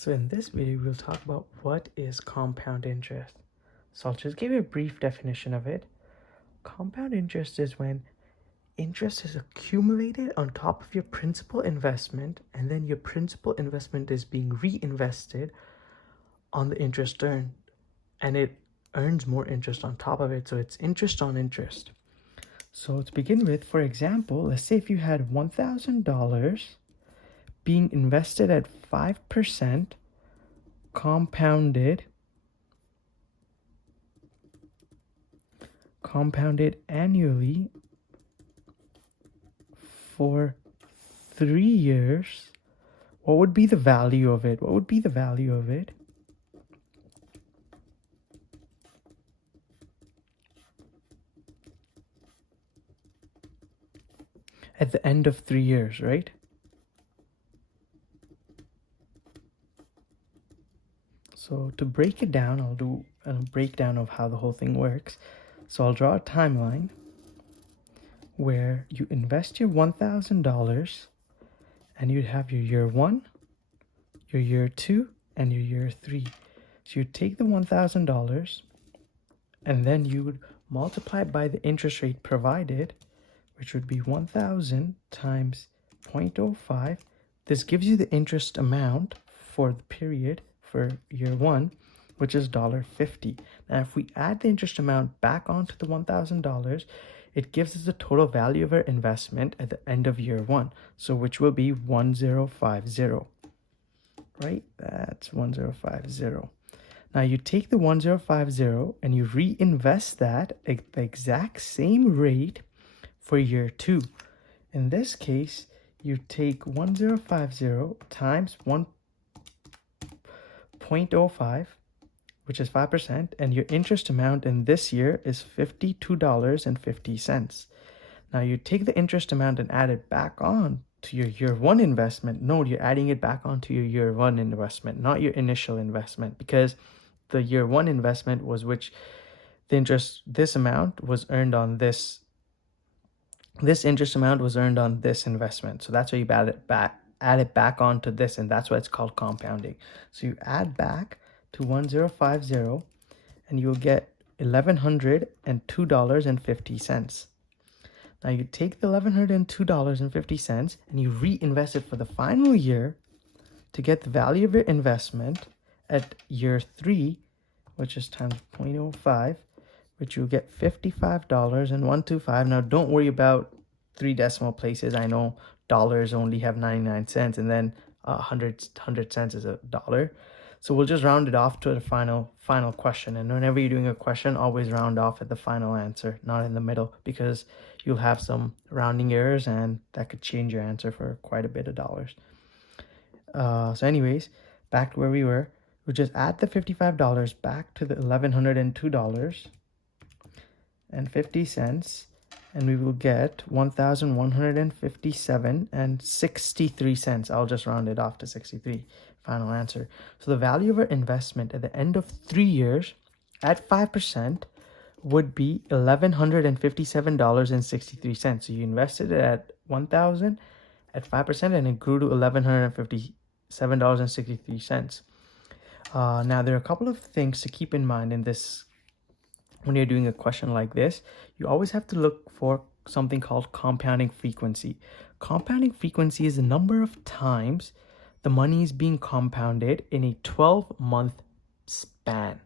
So in this video, we'll talk about what is compound interest. So I'll just give you a brief definition of it. Compound interest is when interest is accumulated on top of your principal investment, and then your principal investment is being reinvested on the interest earned, and it earns more interest on top of it. So it's interest on interest. So to begin with, for example, let's say if you had $1,000 being invested at 5% compounded annually for 3 years, what would be the value of it? At the end of 3 years, right? So to break it down, I'll do a breakdown of how the whole thing works. So I'll draw a timeline where you invest your $1,000 and you'd have your year 1, your year 2, and your year 3. So you take the $1,000 and then you would multiply it by the interest rate provided, which would be 1,000 times 0.05. This gives you the interest amount for the period for year 1, which is $1.50. Now, if we add the interest amount back onto the $1,000, it gives us the total value of our investment at the end of year 1, so which will be 1050, right? That's 1050. Now you take the 1050 and you reinvest that at the exact same rate for year 2. In this case, you take 1050 times 1.05, which is 5%, and your interest amount in this year is $52.50. Now you take the interest amount and add it back on to your year 1 investment. Note, you're adding it back onto your year 1 investment, not your initial investment, because the year 1 investment was which the interest, this amount was earned on this interest amount was earned on this investment. So that's why you add it back onto this, and that's why it's called compounding. So you add back to 1050 and you'll get $1,102.50. Now you take the $1,102.50 and you reinvest it for the final year to get the value of your investment at year 3, which is times 0.05, which you'll get $55.125. Now don't worry about 3 decimal places. I know dollars only have 99 cents, and then 100 cents is a dollar. So we'll just round it off to the final question. And whenever you're doing a question, always round off at the final answer, not in the middle, because you'll have some rounding errors and that could change your answer for quite a bit of dollars. So anyways, back to where we were. We'll just add the $55 back to the $1,102.50, and we will get $1,157.63. I'll just round it off to 63. Final answer. So the value of our investment at the end of 3 years at 5% would be $1,157.63. So you invested it at 1,000 at 5%, and it grew to $1,157.63. Now there are a couple of things to keep in mind in this. When you're doing a question like this, you always have to look for something called compounding frequency. Compounding frequency is the number of times the money is being compounded in a 12-month span,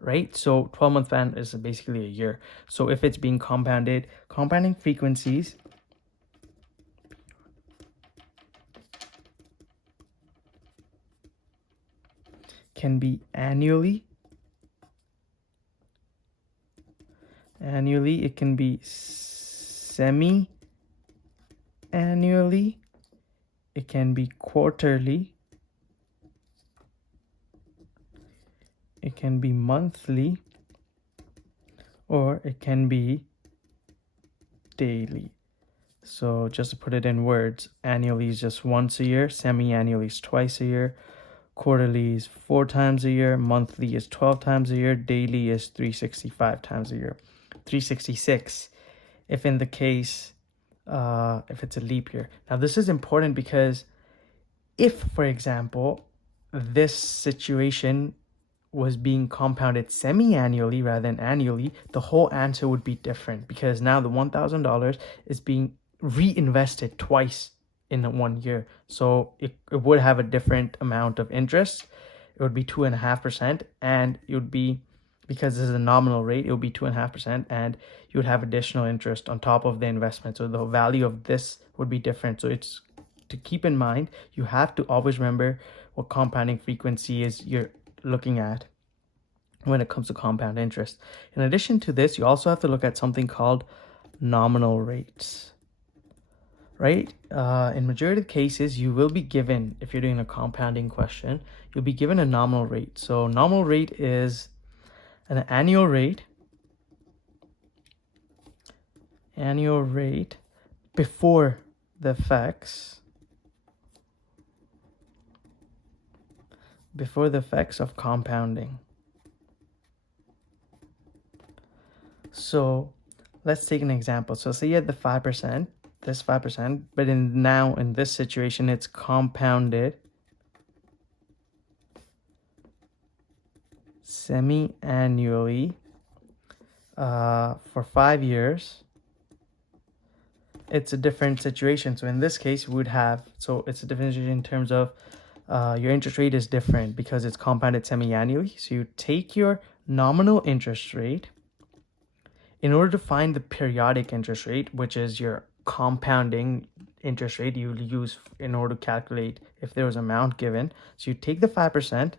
right? So 12-month span is basically a year. So if it's being compounded, compounding frequencies can be annually, it can be semi-annually, it can be quarterly, it can be monthly, or it can be daily. So just to put it in words, annually is just once a year, semi-annually is twice a year, quarterly is 4 times a year, monthly is 12 times a year, daily is 365 times a year. 366 if in the case if it's a leap year. Now this is important because if, for example, this situation was being compounded semi-annually rather than annually, the whole answer would be different, because now the $1,000 is being reinvested twice in 1 year. So it would have a different amount of interest. It would be 2.5%, and it would be, because this is a nominal rate, it would be 2.5%, and you would have additional interest on top of the investment. So the value of this would be different. So it's to keep in mind, you have to always remember what compounding frequency is you're looking at when it comes to compound interest. In addition to this, you also have to look at something called nominal rates, right? In majority of cases, you will be given, if you're doing a compounding question, you'll be given a nominal rate. So nominal rate is an annual rate before the effects of compounding. So let's take an example. So say you had the 5%, this 5%, but in this situation, it's compounded semi-annually for 5 years. It's a different situation. So in this case, we would have, so it's a different situation in terms of your interest rate is different because it's compounded semi-annually. So you take your nominal interest rate. In order to find the periodic interest rate, which is your compounding interest rate you will use in order to calculate if there was an amount given. So you take the 5%,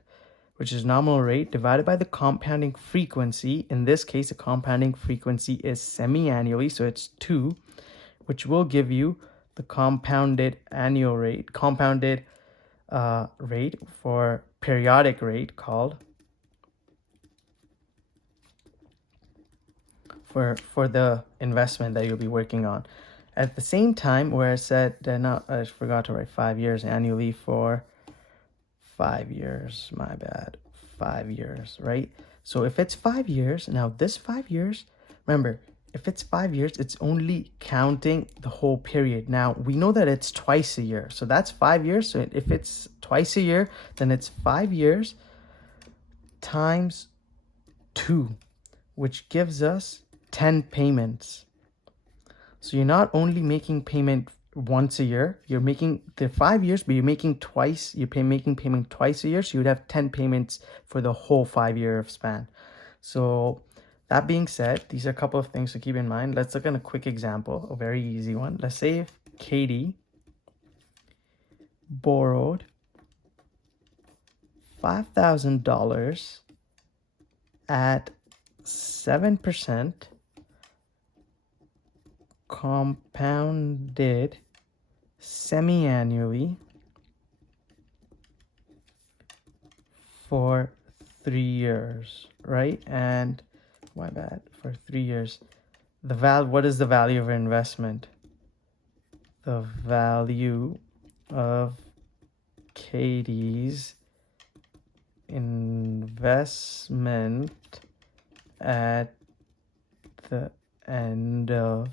which is nominal rate, divided by the compounding frequency. In this case, the compounding frequency is semi-annually, so it's 2, which will give you the compounded annual rate, rate for periodic rate called for the investment that you'll be working on. At the same time, where I said, I forgot to write 5 years annually for 5 years, my bad, 5 years, right? So if it's 5 years, now this 5 years, remember, if it's 5 years, it's only counting the whole period. Now, we know that it's twice a year, so that's 5 years. So if it's twice a year, then it's 5 years times 2, which gives us 10 payments. So you're not only making payment once a year, you're making the 5 years, but you're making twice, making payment twice a year. So you would have 10 payments for the whole 5 year span. So that being said, these are a couple of things to keep in mind. Let's look at a quick example, a very easy one. Let's say if Katie borrowed $5,000 at 7% compounded semi-annually for 3 years, right? And my bad, for 3 years. What is the value of investment? The value of Katie's investment at the end of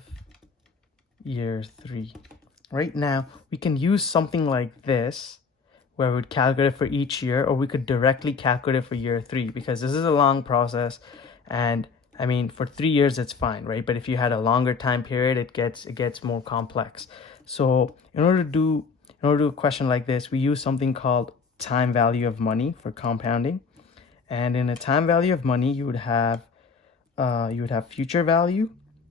year 3. Right now, we can use something like this, where we would calculate it for each year, or we could directly calculate it for year 3, because this is a long process. And I mean, for 3 years, it's fine, right? But if you had a longer time period, it gets more complex. So in order to do a question like this, we use something called time value of money for compounding. And in a time value of money, you would have future value,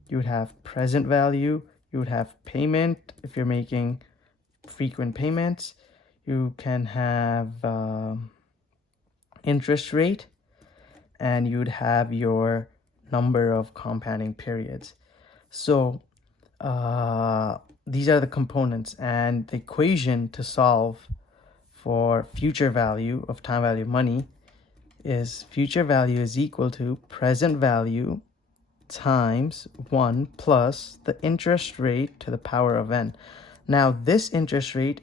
you would have present value, you would have payment if you're making frequent payments, you can have interest rate, and you would have your number of compounding periods. So these are the components, and the equation to solve for future value of time value of money is future value is equal to present value times 1 plus the interest rate to the power of n. Now this interest rate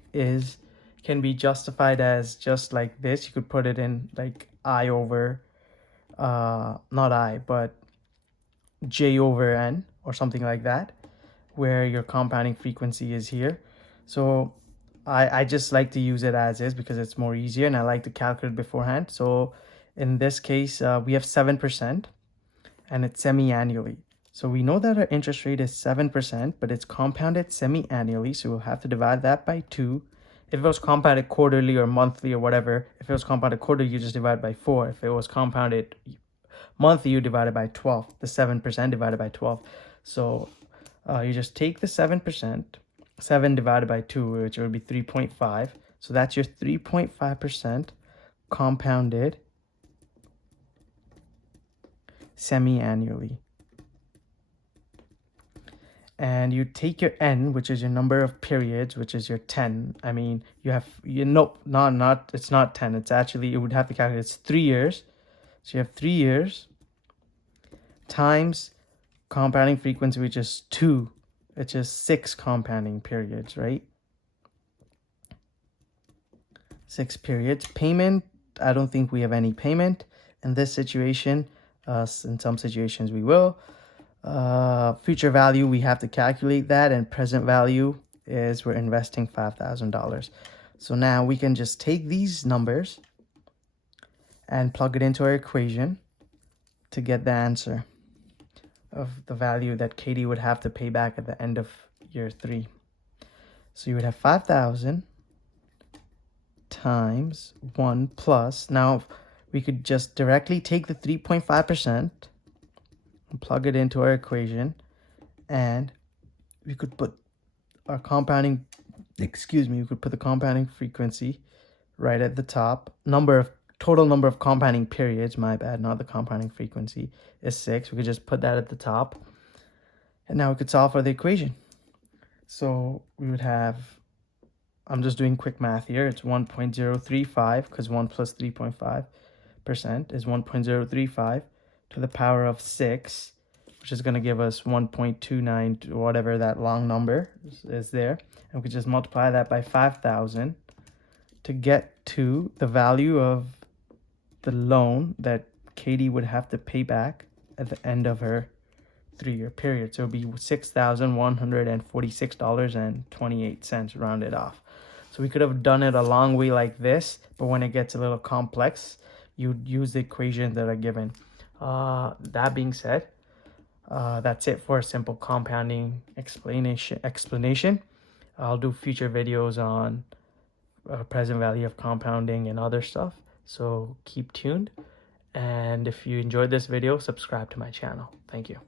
can be justified as just like this. You could put it in like I over not I, but j over n or something like that, where your compounding frequency is here. So I just like to use it as is because it's more easier and I like to calculate beforehand. So in this case, we have 7% and it's semi-annually. So we know that our interest rate is 7%, but it's compounded semi-annually. So we'll have to divide that by 2. If it was compounded quarterly or monthly or whatever, if it was compounded quarterly, you just divide by 4. If it was compounded monthly, you divide it by 12. The 7% divided by 12. So you just take the 7%, 7 divided by 2, which would be 3.5. So that's your 3.5% compounded semi-annually. And you take your n, which is your number of periods, which is your 10. I mean, it's not 10. It's actually, you would have to calculate, it's 3 years. So you have 3 years times compounding frequency, which is 2, which is 6 compounding periods, right? 6 periods. Payment, I don't think we have any payment in this situation. In some situations we will. Future value, we have to calculate that, and present value is we're investing $5,000. So now we can just take these numbers and plug it into our equation to get the answer of the value that Katie would have to pay back at the end of year 3. So you would have 5,000 times 1 plus, now we could just directly take the 3.5% and plug it into our equation, and we could put our compounding, we could put the compounding frequency right at the top. Total number of compounding periods, my bad, not the compounding frequency, is 6. We could just put that at the top, and now we could solve for the equation. So we would have, I'm just doing quick math here, it's 1.035, because 1 plus 3.5% is 1.035 to the power of 6, which is going to give us 1.29, whatever that long number is there. And we could just multiply that by 5,000 to get to the value of the loan that Katie would have to pay back at the end of her 3-year period. So it would be $6,146.28 rounded off. So we could have done it a long way like this, but when it gets a little complex, you'd use the equations that are given. That being said, that's it for a simple compounding explanation. I'll do future videos on present value of compounding and other stuff, so keep tuned. And if you enjoyed this video, subscribe to my channel. Thank you.